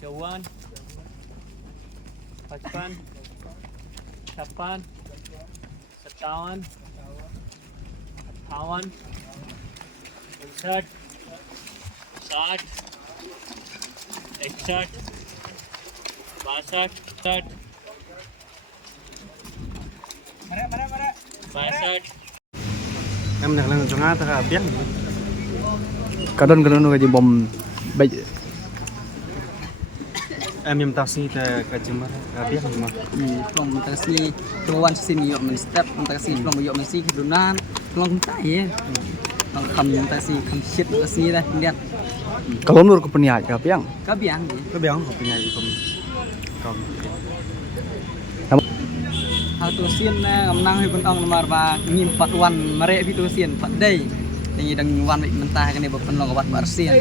54 55 56 57 58 59 60 61 62 63 em được lần xuống ta biết kadon gaji bom baik em taksi ta kajimar biết mà Plong taksi tuan sini yok men step taksi plong yok men si kedunan plong tai ya. Plong kham taksi kham shit taksi dah lihat. kalau nur ke peniak ka piang Kabiang ni. có béo không phải nhảy còn Hal tu sien na ngam hai pun ong nomor ba ngim 4 wan mare pi tu sien 4 day. Ini dang wan mentah kan ni berpen long 4 sien.